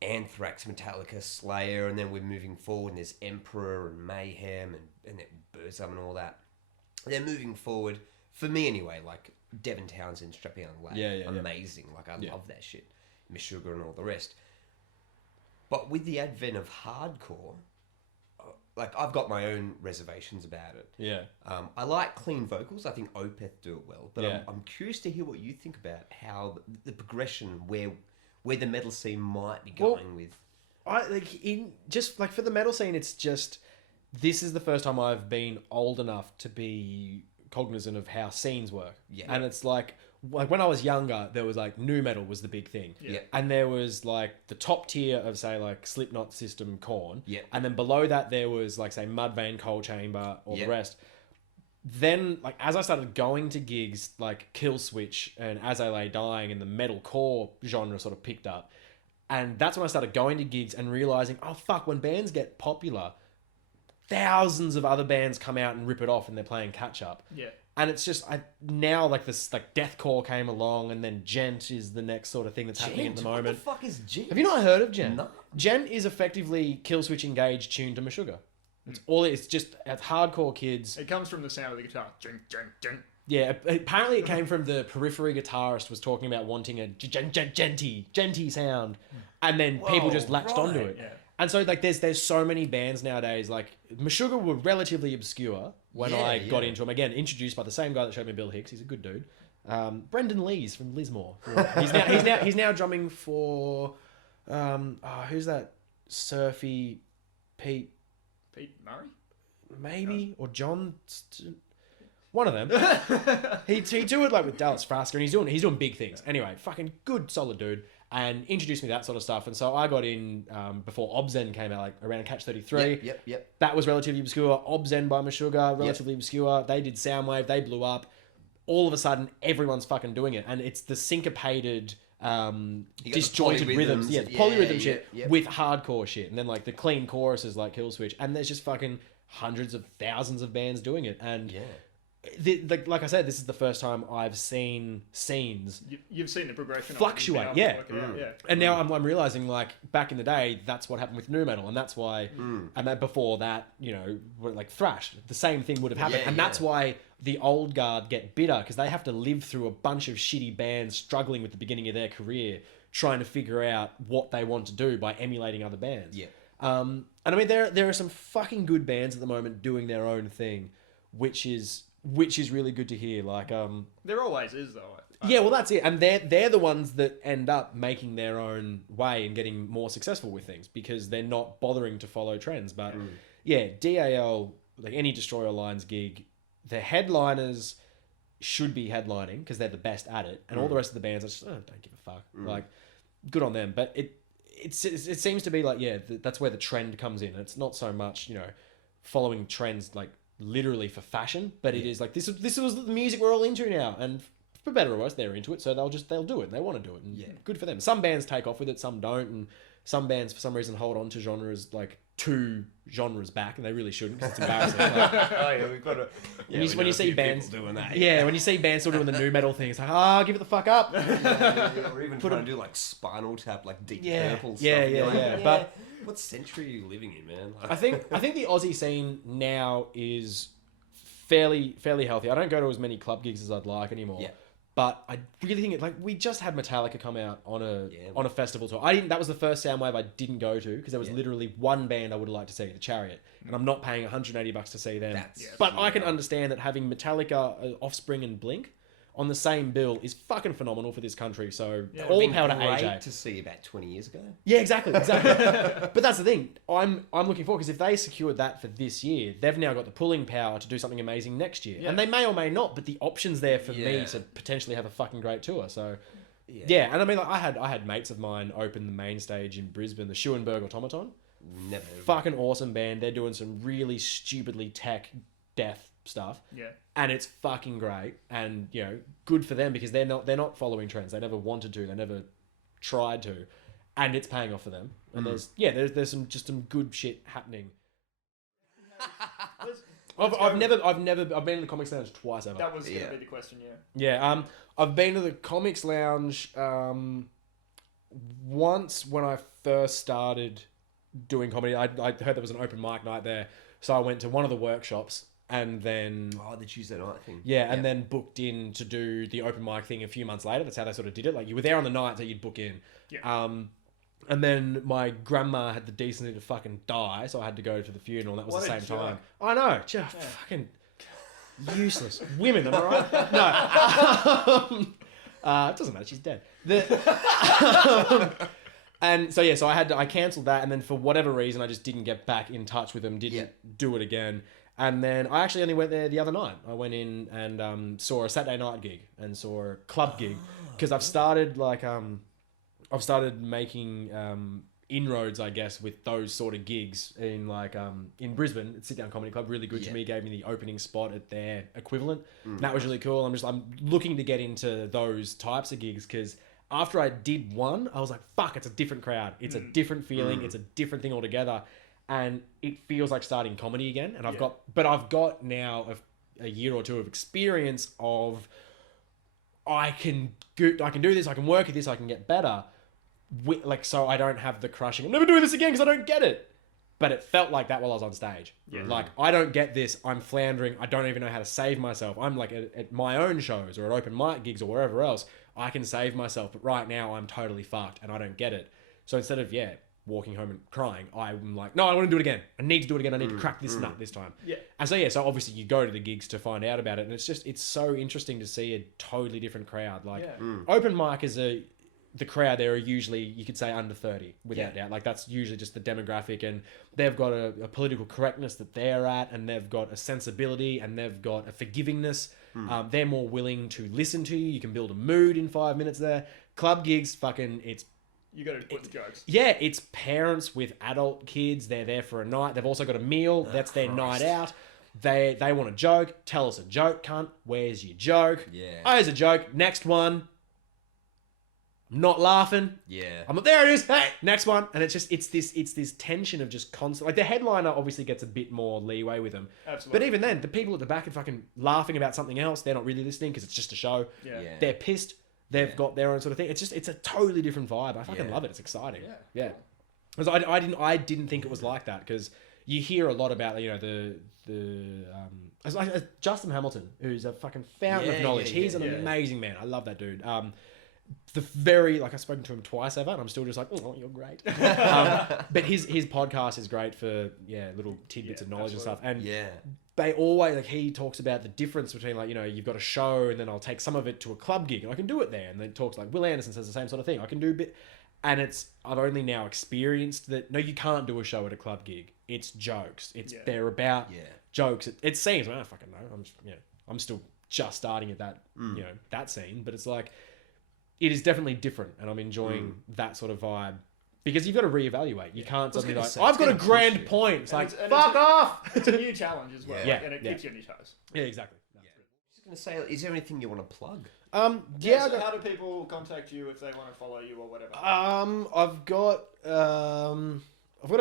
Anthrax, Metallica, Slayer, and then we're moving forward, and there's Emperor and Mayhem and then Burzum and all that. They're moving forward, for me anyway, like Devin Townsend, Strap Young Lad, amazing. Like, I love that shit. Meshuggah and all the rest. But with the advent of hardcore, like, I've got my own reservations about it. Yeah. I like clean vocals. I think Opeth do it well. But I'm curious to hear what you think about how the progression, where the metal scene might be going with. For the metal scene, it's just, this is the first time I've been old enough to be cognizant of how scenes work. Yeah. And it's like when I was younger, there was like nu metal was the big thing. Yeah. And there was like the top tier of, say, like Slipknot, System, Korn. Yeah. And then below that there was like, say, Mudvayne, Cold Chamber, all the rest. Then, like, as I started going to gigs like Killswitch and As I Lay Dying, and the metalcore genre sort of picked up. And that's when I started going to gigs and realizing, oh fuck, when bands get popular, thousands of other bands come out and rip it off, and they're playing catch up. Yeah. And it's just, now like this, like deathcore came along, and then Gent is the next sort of thing that's happening at the moment. What the fuck is Gent? Have you not heard of Gent? No. Gent is effectively Killswitch Engage tuned to Meshuggah. It's just as hardcore kids. It comes from the sound of the guitar. Dun, dun, dun. Yeah, apparently it came from the Periphery guitarist was talking about wanting a genty sound, and then people just latched onto it. Yeah. And so like there's so many bands nowadays. Like Meshuggah were relatively obscure when I got into them. Again, introduced by the same guy that showed me Bill Hicks. He's a good dude. Brendan Lees from Lismore. He's now drumming for who's that? Surfy Pete Murray? Maybe? Or John... One of them. he do it like with Dallas Frasker, and he's doing big things. Anyway, fucking good, solid dude, and introduced me to that sort of stuff. And so I got in before Obscen came out, like around Catch 33. Yep. That was relatively obscure. Obscen by Meshuggah, relatively obscure. They did Soundwave, they blew up. All of a sudden, everyone's fucking doing it, and it's the syncopated... disjointed rhythms, the polyrhythm shit with hardcore shit, and then like the clean choruses like Killswitch, and there's just fucking hundreds of thousands of bands doing it, and like I said, this is the first time I've seen scenes you've seen the progression fluctuate, and now I'm realizing, like, back in the day, that's what happened with nu metal, and that's why, and then before that, like thrash, the same thing would have happened, and that's why the old guard get bitter, because they have to live through a bunch of shitty bands struggling with the beginning of their career, trying to figure out what they want to do by emulating other bands. And I mean, there are some fucking good bands at the moment doing their own thing, which is really good to hear. Like, there always is, though. Yeah, well, that's it, and they're the ones that end up making their own way and getting more successful with things, because they're not bothering to follow trends. But yeah, DAL like any Destroy All Lines gig, the headliners should be headlining because they're the best at it, and all the rest of the bands are just don't give a fuck. Like, good on them, but it seems to be like that's where the trend comes in. It's not so much following trends like literally for fashion, but it is like this was the music we're all into now, and for better or worse, they're into it, so they'll do it. And they want to do it, and good for them. Some bands take off with it, some don't, and some bands for some reason hold on to genres like 2 genres back, and they really shouldn't because it's embarrassing. Like, we've got to. when you see bands doing that, when you see bands still doing the new metal thing, it's like, give it the fuck up. Or even trying to do like Spinal Tap, like Deep Purple stuff. But what century are you living in, man? I think the Aussie scene now is fairly healthy. I don't go to as many club gigs as I'd like anymore. Yeah. But I really think we just had Metallica come out on a festival tour. That was the first Soundwave I didn't go to because there was literally one band I would have liked to see, The Chariot, and I'm not paying $180 to see them. But I can understand that having Metallica, Offspring, and Blink on the same bill is fucking phenomenal for this country. So all power to AJ. Great to see about 20 years ago. Yeah, exactly. But that's the thing. I'm looking forward because if they secured that for this year, they've now got the pulling power to do something amazing next year. And they may or may not, but the option's there for me to potentially have a fucking great tour. So and I mean, like, I had mates of mine open the main stage in Brisbane, the Schuenberg Automaton. Never. Fucking awesome band. They're doing some really stupidly tech death stuff. Yeah. And it's fucking great, and good for them because they're not following trends. They never wanted to. They never tried to, and it's paying off for them. And there's some good shit happening. I've been to the Comics Lounge twice ever. That was gonna be the question. I've been to the Comics Lounge once when I first started doing comedy. I heard there was an open mic night there, so I went to one of the workshops. And then... the Tuesday night thing. Yeah, and then booked in to do the open mic thing a few months later. That's how they sort of did it. Like, you were there on the night, so you'd book in. Yeah. And then my grandma had the decency to fucking die, so I had to go to the funeral, and that was the same time. I know. Just fucking useless. Women, am I right? No. It doesn't matter. She's dead. And so, so I cancelled that, and then for whatever reason, I just didn't get back in touch with them, didn't do it again. And then I actually only went there the other night. I went in and saw a Saturday night gig and saw a club gig because I've started making inroads, I guess, with those sort of gigs in in Brisbane. Sit Down Comedy Club, really good to me. Gave me the opening spot at their equivalent. That was really cool. I'm looking to get into those types of gigs because after I did one, I was like, fuck, it's a different crowd. It's a different feeling. It's a different thing altogether. And it feels like starting comedy again. And I've got now a year or two of experience of I can do this, I can work at this, I can get better. So I don't have the crushing. I'm never doing this again because I don't get it. But it felt like that while I was on stage. Yeah. Like, I don't get this. I'm floundering. I don't even know how to save myself. I'm like at my own shows or at open mic gigs or wherever else, I can save myself. But right now I'm totally fucked and I don't get it. So instead of, walking home and crying, I'm like, no, I want to do it again. I need to do it again. I need to crack this nut this time. Yeah. And so obviously you go to the gigs to find out about it, and it's so interesting to see a totally different crowd. Like open mic is the crowd there are usually, you could say, under 30 without doubt. Like, that's usually just the demographic, and they've got a political correctness that they're at, and they've got a sensibility, and they've got a forgivingness. They're more willing to listen to you. You can build a mood in 5 minutes there. Club gigs, you got to put the jokes. Yeah, it's parents with adult kids. They're there for a night. They've also got a meal. That's their night out. They want a joke. Tell us a joke, cunt. Where's your joke? Yeah. Oh, here's a joke. Next one. I'm not laughing. Yeah. I'm like, there it is. Hey, next one. And it's this tension of just constant. Like, the headliner obviously gets a bit more leeway with them. Absolutely. But even then, the people at the back are fucking laughing about something else. They're not really listening because it's just a show. Yeah. They're pissed. They've got their own sort of thing. It's a totally different vibe. I fucking love it. It's exciting. Yeah. Because I didn't think it was like that, because you hear a lot about Justin Hamilton, who's a fucking fountain of knowledge. He's an amazing man. I love that dude. I've spoken to him twice ever, and I'm still just like, oh, you're great. But his podcast is great for little tidbits of knowledge and stuff. And they always, he talks about the difference between, you've got a show, and then I'll take some of it to a club gig and I can do it there. And then talks Will Anderson says the same sort of thing. I can do a bit, and I've only now experienced that. No, you can't do a show at a club gig. it's jokes. They're about jokes. It seems, I don't fucking know. I'm still just starting at that, that scene, but it's like, it is definitely different, and I'm enjoying that sort of vibe. Because you've got to reevaluate. You can't suddenly I've got a grand point. It's like, fuck off! It's a new challenge as well. Yeah. And it keeps you on your toes. Yeah, exactly. I was going to say, is there anything you want to plug? So how do people contact you if they want to follow you or whatever? I've got a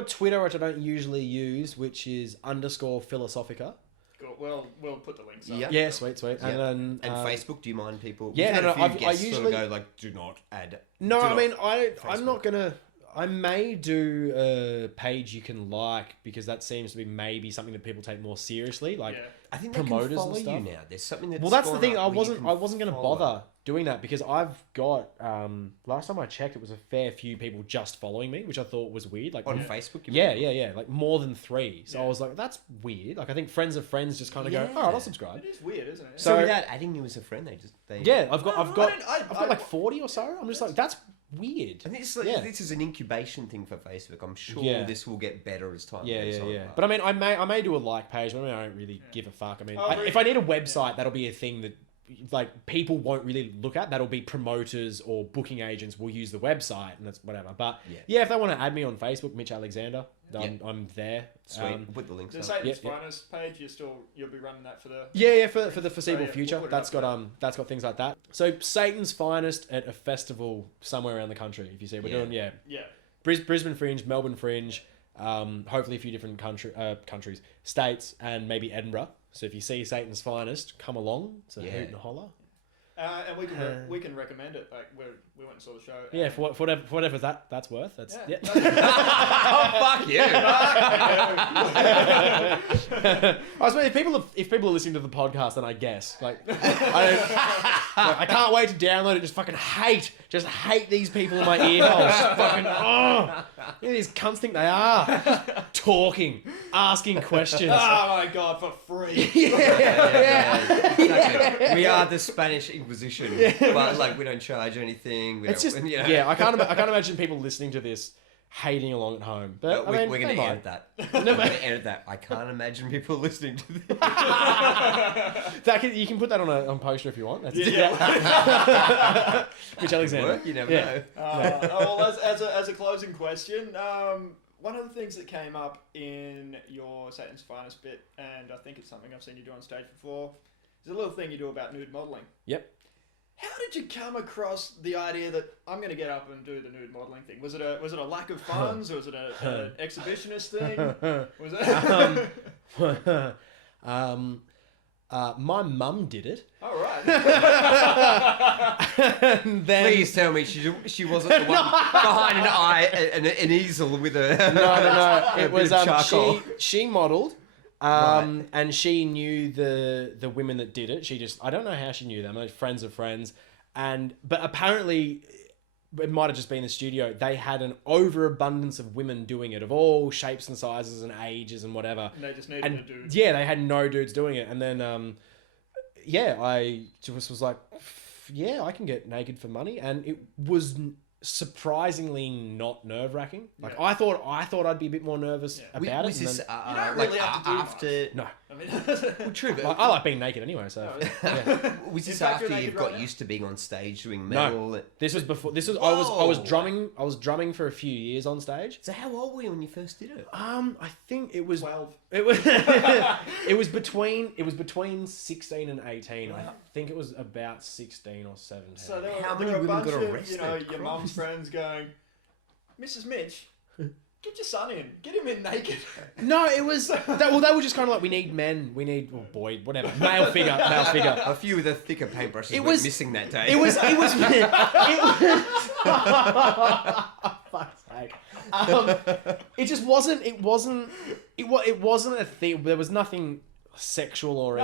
Twitter which I don't usually use, which is _Philosophica. Cool. We'll put the links up. Yep. Yeah, sweet. Yep. And then Facebook, do you mind people? Yeah, no, I usually sort of go like, do not add. No, I mean, I'm Facebook. not gonna. I may do a page you can like, because that seems to be maybe something that people take more seriously, like I think they promoters can follow and stuff. you now. There's something that's Well, that's the thing. I up where you wasn't can going to follow. bother doing that, because I've got last time I checked, it was a fair few people just following me, which I thought was weird. Like On Facebook, you yeah, mean? like more than 3. So I was like, that's weird. Like I think friends of friends just kind of go, oh, I'll subscribe. It is weird, isn't it? So without adding you as a friend, I've got like 40 or so. I'm just like, that's weird. I think this is an incubation thing for Facebook. I'm sure this will get better as time goes on. But I mean, I may do a like page, but I don't really give a fuck. I mean, if I need a website, that'll be a thing that like people won't really look at. That'll be promoters or booking agents will use the website, and that's whatever. But if they want to add me on Facebook, Mitch Alexander, I'm there. Sweet. Put the links The up. Satan's Finest page, you'll be running that for the for the foreseeable future. We'll That's got things like that. So Satan's Finest at a festival somewhere around the country. If you see, we're doing Brisbane Fringe, Melbourne Fringe, hopefully a few different countries, states, and maybe Edinburgh. So if you see Satan's Finest, come along. So hoot and holler. And we can recommend it. Like we went and saw the show. Yeah, for whatever that's worth. That's Oh, fuck you! I suppose if people are listening to the podcast, then I guess I can't wait to download it. Just hate these people in my ear holes. These cunts think they are just talking, asking questions. Oh my god, for free! Exactly. We are the Spanish Inquisition, but like we don't charge anything. It's just I can't imagine people listening to this hating along at home. But we're going to edit that. We're going to edit that. I can't imagine people listening to this. You can put that on poster if you want. That's Mitch Alexander. You never know. Well, as a closing question, one of the things that came up in your Satan's Finest bit, and I think it's something I've seen you do on stage before, is a little thing you do about nude modelling. Yep. How did you come across the idea that I'm going to get up and do the nude modelling thing? Was it a lack of funds, or was it an exhibitionist thing? Was it? My mum did it. All right. And then... Please tell me she wasn't the one behind an easel with a no. It was charcoal. she modelled. And she knew the women that did it. I don't know how she knew them. Like friends of friends, but apparently it might have just been the studio. They had an overabundance of women doing it of all shapes and sizes and ages and whatever. And they just needed a dude. Yeah, they had no dudes doing it. And then I just was like, I can get naked for money, and it was surprisingly not nerve-wracking. Like I thought I'd be a bit more nervous about it. Was this you don't really have to do after? much. No. I mean, Well, true. But I like being naked anyway, so was this fact, after you're you've naked got right used to being on stage doing metal? No, this was before. This was I was drumming for a few years on stage. So how old were you when you first did it? I think it was 12. It was between 16 and 18. I think it was about 16 or 17. So there How were many a women bunch got of, arrested? your mum's friends going, Mrs. Mitch, get your son in. Get him in naked. No, it was they were just kind of like, we need men, we need boy, whatever, male figure. A few of the thicker paintbrushes were missing that day. It was fuck's sake. It just wasn't. It wasn't a thing. There was nothing sexual or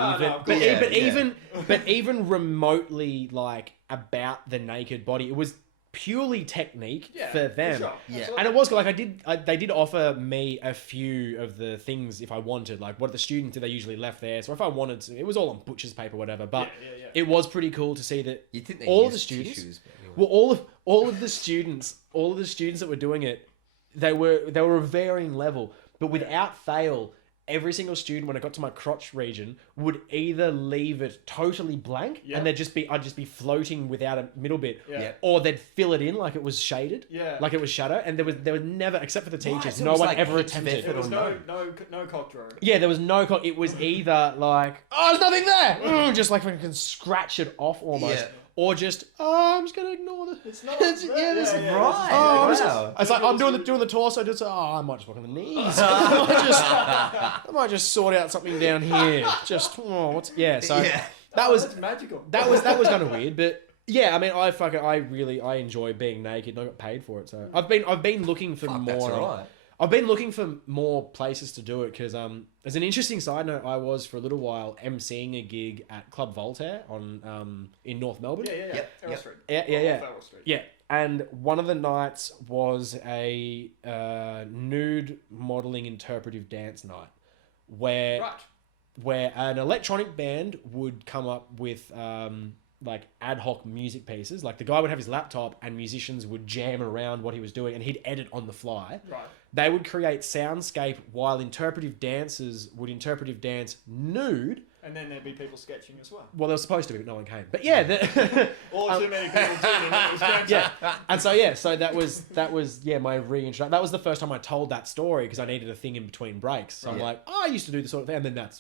even remotely like about the naked body. It was purely technique for them. Sure. Yeah. And it was like they did offer me a few of the things if I wanted, like what the students did, they usually left there. So if I wanted to, it was all on butcher's paper, whatever. But it was pretty cool to see that You'd think they all of the used students, tissues, but anyway. well, all of the students that were doing it, they were of varying level. But without fail, every single student, when I got to my crotch region, would either leave it totally blank and I'd just be floating without a middle bit, or they'd fill it in like it was shaded, like it was shadow. And there was never, except for the teachers, no one ever attempted. There was no cock drawer. Yeah, there was no cock. It was either like, oh, there's nothing there, just like I can scratch it off almost. Or just, I'm just gonna ignore this. It's not. This Right. Oh, it's like I'm doing the torso. Just I might just work on the knees. I might just sort out something down here. Just So that was magical. That was kind of weird, but yeah. I mean, I enjoy being naked. And I got paid for it, so I've been looking for more. That's right. I've been looking for more places to do it because, as an interesting side note, I was for a little while emceeing a gig at Club Voltaire in North Melbourne. Errol Street. Yeah. And one of the nights was a nude modelling interpretive dance night where an electronic band would come up with like ad hoc music pieces. Like the guy would have his laptop and musicians would jam around what he was doing and he'd edit on the fly. Right. They would create soundscape while interpretive dancers would interpretive dance nude. And then there'd be people sketching as well. Well, there was supposed to be, but no one came. But yeah, or too many people did, and it was cancer. And so that was my reintroduction. That was the first time I told that story because I needed a thing in between breaks. So I'm like, I used to do this sort of thing, and then That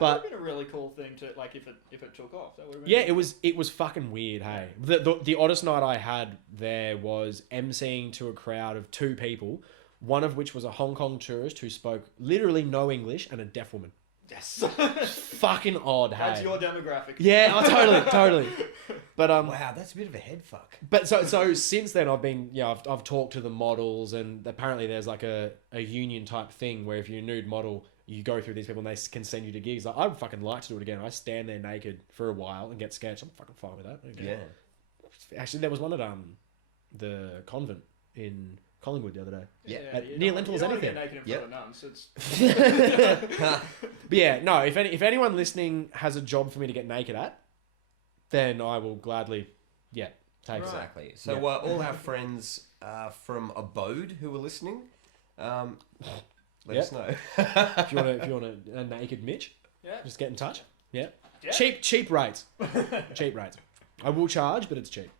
would have been a really cool thing to like if it took off. That would have been it was fucking weird. Hey, the oddest night I had there was emceeing to a crowd of 2 people, one of which was a Hong Kong tourist who spoke literally no English and a deaf woman. Yes. Fucking odd. Hey, that's your demographic. Yeah, totally. But wow, that's a bit of a head fuck. But so since then I've been I've talked to the models and apparently there's like a union type thing where if you're a nude model, you go through these people and they can send you to gigs. Like, I'd fucking like to do it again. I stand there naked for a while and get sketched. I'm fucking fine with that. Okay. Yeah. Actually, there was one at the convent in Collingwood the other day. Yeah. Near Lentils anything. Get naked in front of nuns. It's... But yeah, no. If anyone listening has a job for me to get naked at, then I will gladly, take it. Exactly. So all our friends from Abode who are listening, let us know. if you want a naked Mitch, just get in touch. Yeah. Cheap rates. Cheap rates. I will charge, but it's cheap.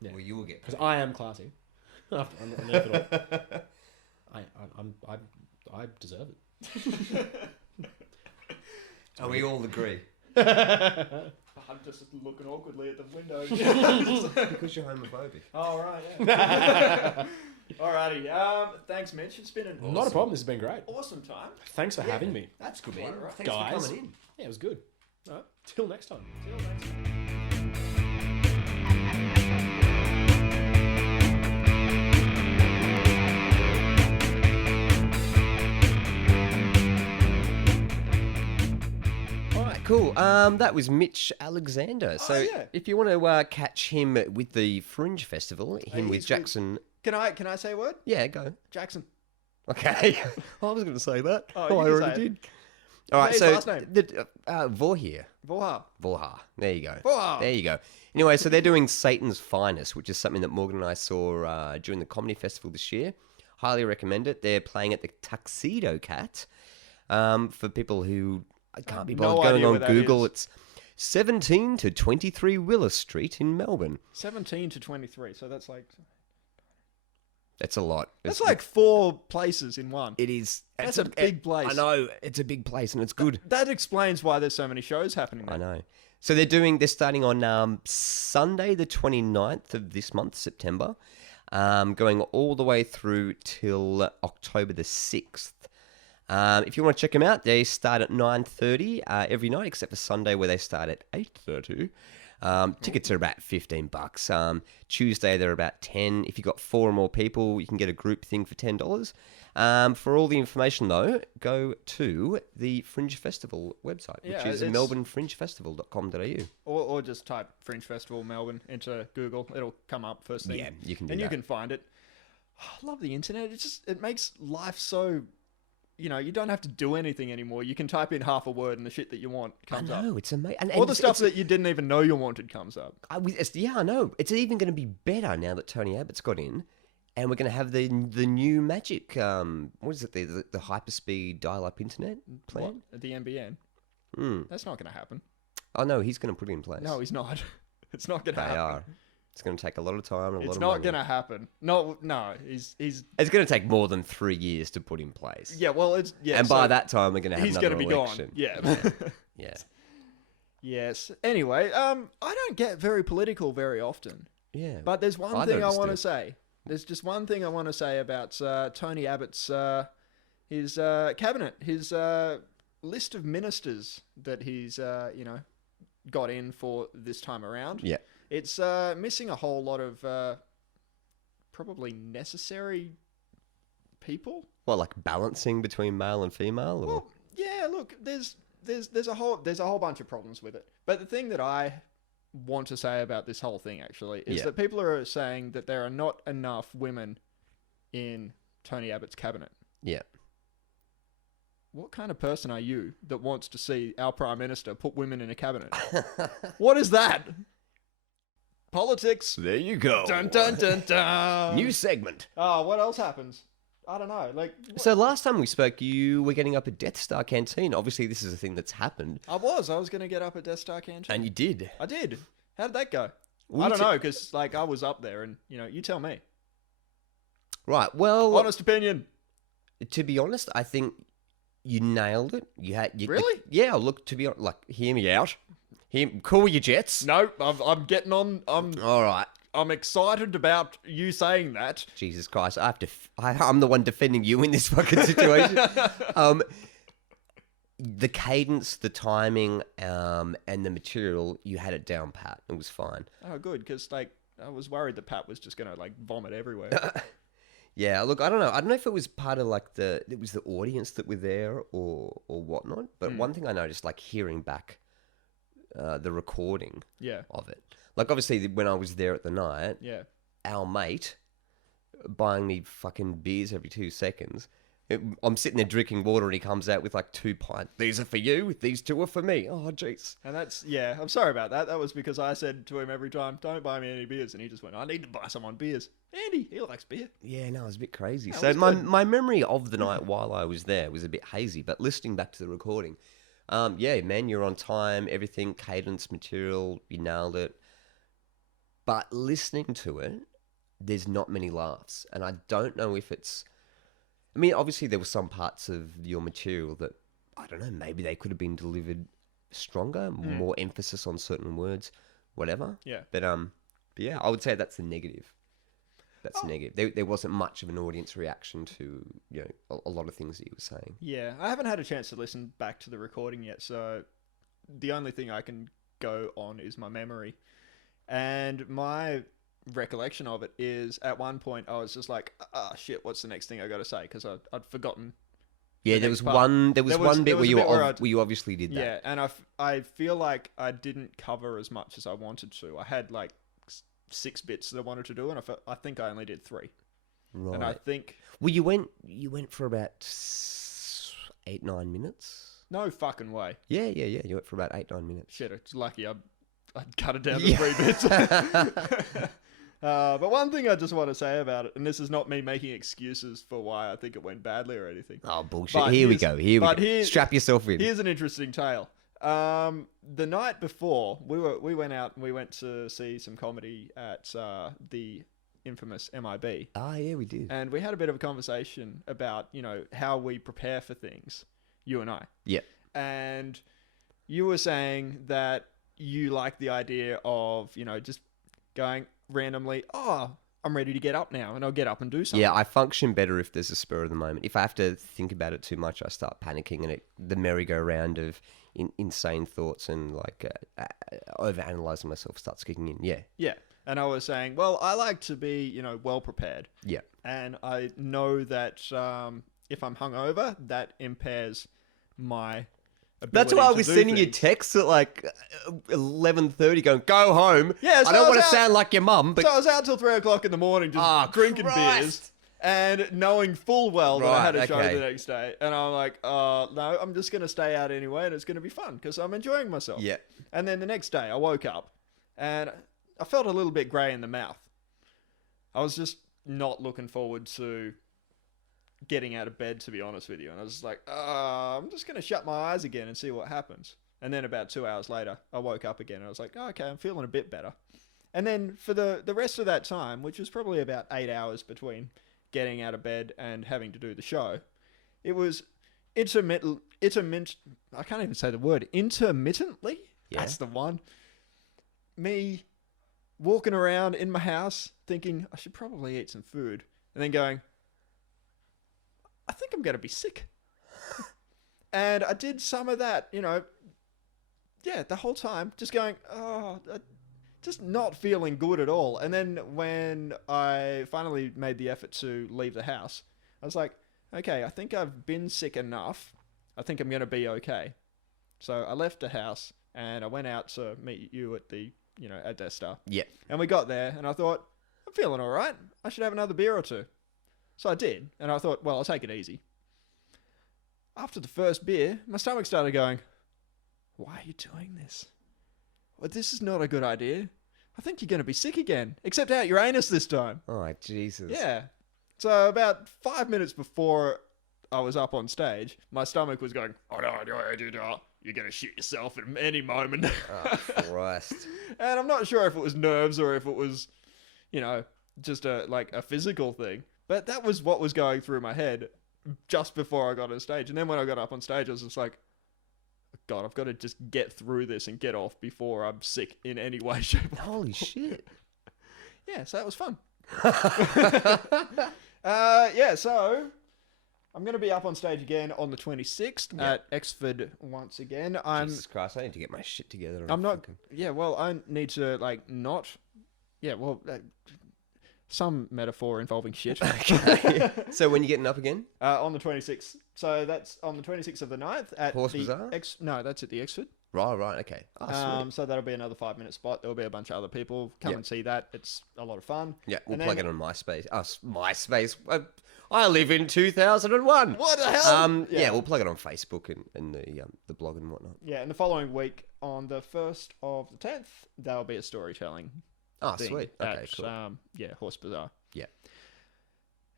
Yeah. Well, you will get because I am classy. I deserve it. We all agree. I'm just looking awkwardly at the window. Because you're homophobic. Oh, right, yeah. Alrighty. Thanks, Mitch. It's been an not a problem. This has been great. Awesome time. Thanks for having me. That's good, man. Right. Thanks guys. for coming in. Yeah, it was good. All right. Till next time. Cool. That was Mitch Alexander. So if you want to catch him with the Fringe Festival, with Jackson. Can I say a word? Yeah, go. Jackson. Okay. I was going to say that. I already did. All right, his last so name? Vorhier. Vorha. There you go. Vorha. There you go. Anyway, so they're doing Satan's Finest, which is something that Morgan and I saw during the comedy festival this year. Highly recommend it. They're playing at the Tuxedo Cat. For people who can't be bothered going on Google, it's 17 to 23 Willis Street in Melbourne. 17 to 23, so that's like... That's a lot. That's like 4 places in one. It is. That's a big place. I know. It's a big place and it's good. That explains why there's so many shows happening there. I know. So they're starting on Sunday the 29th of this month, September, going all the way through till October the 6th. If you want to check them out, they start at 9:30 every night, except for Sunday where they start at 8:30. Tickets are about $15. Tuesday they're about $10. If you've got 4 or more people, you can get a group thing for $10. For all the information though, go to the Fringe Festival website, which is melbournefringefestival.com.au. Or just type Fringe Festival Melbourne into Google. It'll come up first thing. Yeah, you can do and that. you can find it. I love the internet. It makes life so... you don't have to do anything anymore. You can type in half a word and the shit that you want comes up. I know, it's amazing. All the stuff that you didn't even know you wanted comes up. I know. It's even going to be better now that Tony Abbott's got in. And we're going to have the new magic, what is it, the hyperspeed dial-up internet plan? What? The NBN? That's not going to happen. Oh, no, he's going to put it in place. No, he's not. It's not going to happen. They are. It's going to take a lot of time and a lot of It's money. not going to happen. No, he's... It's going to take more than 3 years to put in place. Yeah, well, it's... Yeah, and by that time, we're going to have another election. He's going to be gone. Yeah. Yeah. Yes. Anyway, I don't get very political very often. Yeah. But there's one thing I want to say. There's just one thing I want to say about Tony Abbott's his cabinet, his list of ministers that he's got in for this time around. Yeah. It's missing a whole lot of probably necessary people. Well, like balancing between male and female? Or? Well, yeah, look, there's a whole bunch of problems with it. But the thing that I want to say about this whole thing actually is that people are saying that there are not enough women in Tony Abbott's cabinet. Yeah. What kind of person are you that wants to see our Prime Minister put women in a cabinet? What is that? Politics. There you go. Dun dun dun dun. New segment. Oh, what else happens? I don't know. So last time we spoke, you were getting up at Death Star Canteen. Obviously, this is a thing that's happened. I was going to get up at Death Star Canteen. And you did. I did. How did that go? Well, I don't know, because I was up there and, you tell me. Right, well... Honest opinion. To be honest, I think you nailed it. Really? Yeah, look, to be honest, hear me out. Cool your jets. No, I'm getting on. All right. I'm excited about you saying that. Jesus Christ, I'm the one defending you in this fucking situation. The cadence, the timing, and the material, you had it down pat. It was fine. Oh, good, because I was worried that Pat was just gonna vomit everywhere. Yeah, look, I don't know. I don't know if it was part of it was the audience that were there or whatnot. But one thing I noticed, hearing back the recording of it. Obviously, when I was there at the night, our mate buying me fucking beers every 2 seconds. I'm sitting there drinking water and he comes out with 2 pints. These are for you. These 2 are for me. Oh, jeez. And I'm sorry about that. That was because I said to him every time, don't buy me any beers. And he just went, I need to buy someone beers. Andy, he likes beer. Yeah, no, it was a bit crazy. So my memory of the night while I was there was a bit hazy, but listening back to the recording, yeah, man, you're on time, everything, cadence, material, you nailed it. But listening to it, there's not many laughs. And I don't know if it's... I mean, obviously there were some parts of your material that, I don't know, maybe they could have been delivered stronger, more emphasis on certain words, whatever. Yeah. But yeah, I would say that's the negative. That's negative. There wasn't much of an audience reaction to, a lot of things that you were saying. Yeah, I haven't had a chance to listen back to the recording yet, so the only thing I can go on is my memory. And my recollection of it is at one point I was just like, shit, what's the next thing I got to say? Because I'd forgotten. Yeah, there was one bit where you obviously did that. Yeah, and I feel like I didn't cover as much as I wanted to. I had 6 bits that I wanted to do, and I think I only did 3. Right. And I think... Well, you went for about 8-9 minutes. No fucking way. Yeah. You went for about 8-9 minutes. Shit, it's lucky I'd cut it down to 3 bits. But one thing I just want to say about it, and this is not me making excuses for why I think it went badly or anything. Oh, bullshit. Here we go. Strap yourself in. Here's an interesting tale. The night before, we went out and we went to see some comedy at the infamous MIB. Ah, yeah, we did. And we had a bit of a conversation about, how we prepare for things, you and I. Yeah. And you were saying that you like the idea of, just going randomly, I'm ready to get up now, and I'll get up and do something. Yeah, I function better if there's a spur of the moment. If I have to think about it too much, I start panicking, and the merry-go-round of insane thoughts and overanalyzing myself starts kicking in. Yeah. Yeah. And I was saying, well, I like to be, well prepared. Yeah. And I know that if I'm hungover, that impairs my ability. That's why I was sending things. you texts at 11:30 going, go home. Yeah, so I don't want to sound like your mum, but... So I was out till 3 o'clock in the morning just drinking beers and knowing full well that I had a show the next day. And I'm like, no, I'm just going to stay out anyway and it's going to be fun because I'm enjoying myself. Yeah. And then the next day I woke up and I felt a little bit grey in the mouth. I was just, not looking forward to getting out of bed, to be honest with you. And I was just like, I'm just going to shut my eyes again and see what happens. And then about 2 hours later, I woke up again and I was like, oh, okay, I'm feeling a bit better. And then for the rest of that time, which was probably about 8 hours between getting out of bed and having to do the show, it was I can't even say the word, intermittently. Yeah. That's the one. Me walking around in my house thinking I should probably eat some food, and then going, I think I'm going to be sick. And I did some of that, the whole time, just going, just not feeling good at all. And then when I finally made the effort to leave the house, I was like, okay, I think I've been sick enough. I think I'm going to be okay. So I left the house and I went out to meet you at the, at Destar. Yeah. And we got there and I thought, I'm feeling all right. I should have another beer or two. So I did. And I thought, well, I'll take it easy. After the first beer, my stomach started going, why are you doing this? Well, this is not a good idea. I think you're going to be sick again. Except out your anus this time. Oh, Jesus. Yeah. So about 5 minutes before I was up on stage, my stomach was going, oh no, you're going to shit yourself at any moment. Oh, Christ. And I'm not sure if it was nerves or if it was, just a physical thing. But that was what was going through my head just before I got on stage. And then when I got up on stage, I was just like, God, I've got to just get through this and get off before I'm sick in any way, shape, or form. Holy shit. Yeah, so that was fun. So I'm going to be up on stage again on the 26th at Exford once again. Jesus Christ, I need to get my shit together. I'm not... Yeah, well, I need to, not... Yeah, well... some metaphor involving shit. Okay. So when you getting up again? On the 26th. So that's on the 26th of the 9th at Horse Bazaar? No, that's at the Exford. Right, okay. Oh, so that'll be another 5-minute spot. There'll be a bunch of other people. Come and see that. It's a lot of fun. Yeah, we'll plug it on MySpace. MySpace. I live in 2001. What the hell? Yeah, we'll plug it on Facebook and the blog and whatnot. Yeah, and the following week, on the 1st of the 10th, there'll be a storytelling thing sweet. Okay, at, cool. Horse Bazaar. Yeah.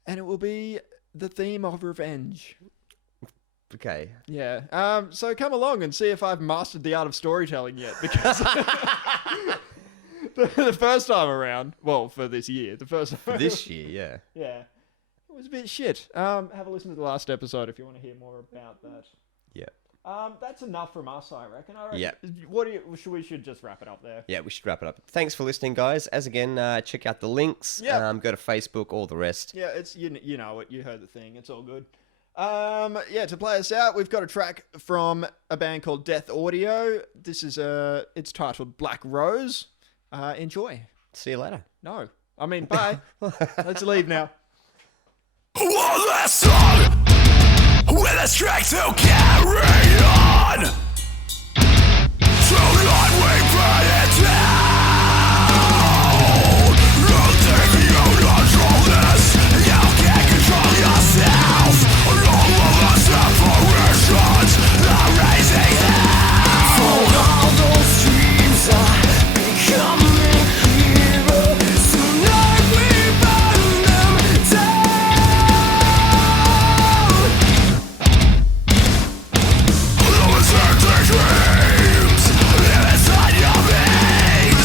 And it will be the theme of revenge. Okay. Yeah. So come along and see if I've mastered the art of storytelling yet, because the first time around, well, for this year, This year, yeah, it was a bit shit. Have a listen to the last episode if you want to hear more about that. Yeah. That's enough from us, I reckon. Yeah. We should just wrap it up there. Yeah, we should wrap it up. Thanks for listening, guys. As again, check out the links. Yeah. Go to Facebook, all the rest. Yeah, it's you know it. You heard the thing. It's all good. To play us out, we've got a track from a band called Death Audio. This is it's titled Black Rose. Enjoy. See you later. No, I mean bye. Let's leave now. One last song with a strength to carry on. Tonight we burn it down. You think you control this? You can't control yourself. All of us apparitions are raising hell. For all those dreams are becoming heroes. Tonight we burn them down. Those are the dreams live inside your veins.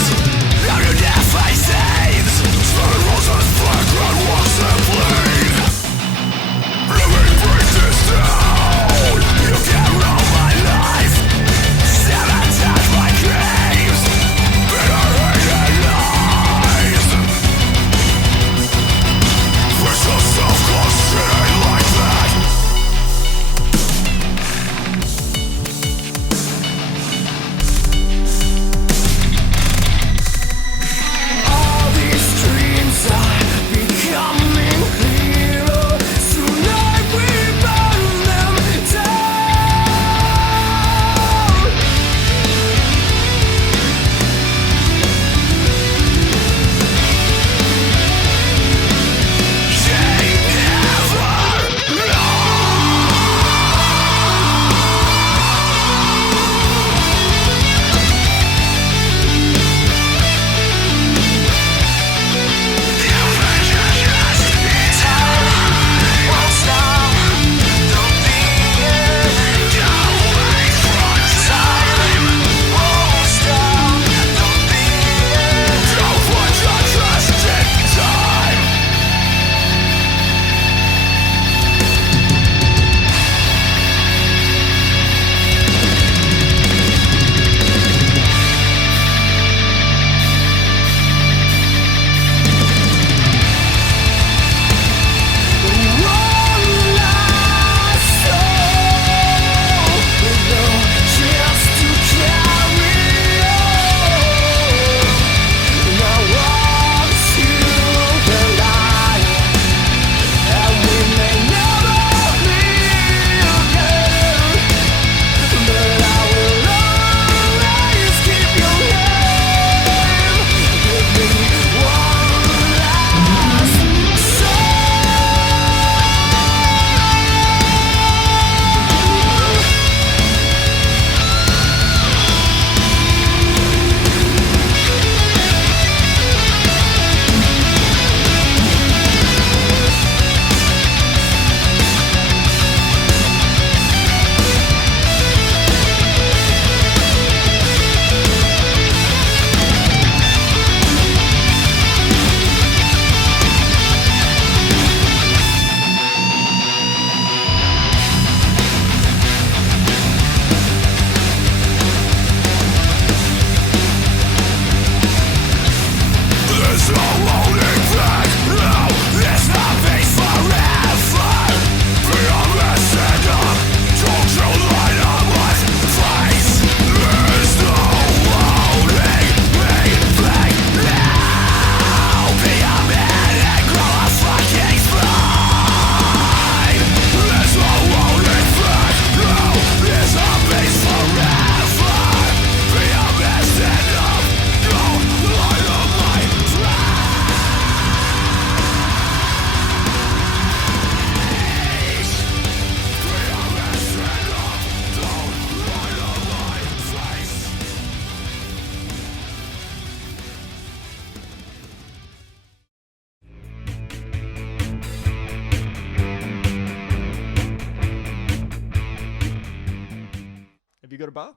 you got a bar?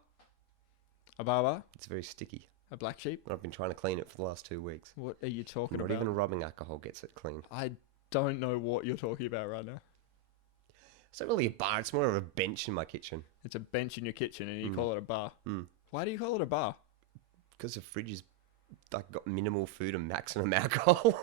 A bar? It's very sticky. A black sheep? I've been trying to clean it for the last 2 weeks. What are you talking Not about? even rubbing alcohol gets it clean. I don't know what you're talking about right now. It's not really a bar. It's more of a bench in my kitchen. It's a bench in your kitchen and you call it a bar. Mm. Why do you call it a bar? Because the fridge is like got minimal food and maximum alcohol.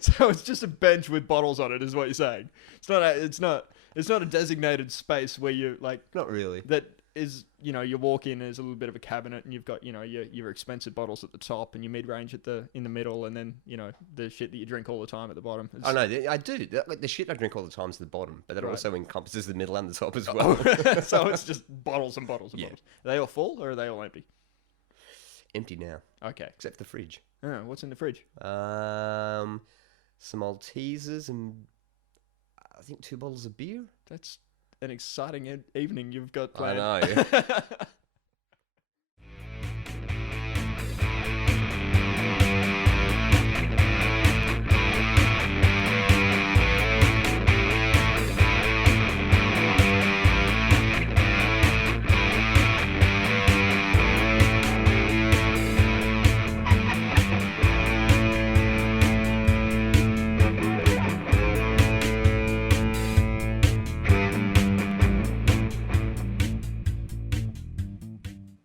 So it's just a bench with bottles on it, is what you're saying. It's not a designated space where you like. Not really. That is, you walk in, there's a little bit of a cabinet, and you've got, your expensive bottles at the top, and your mid-range in the middle, and then the shit that you drink all the time at the bottom. Oh no, I do. The shit I drink all the time is the bottom, but that also encompasses the middle and the top as Oh. well. So it's just bottles and bottles and bottles. Are they all full or are they all empty? Empty now, Okay. except the fridge. Oh, what's in the fridge? Some Maltesers and I think 2 bottles of beer. That's an exciting evening you've got planned. I know.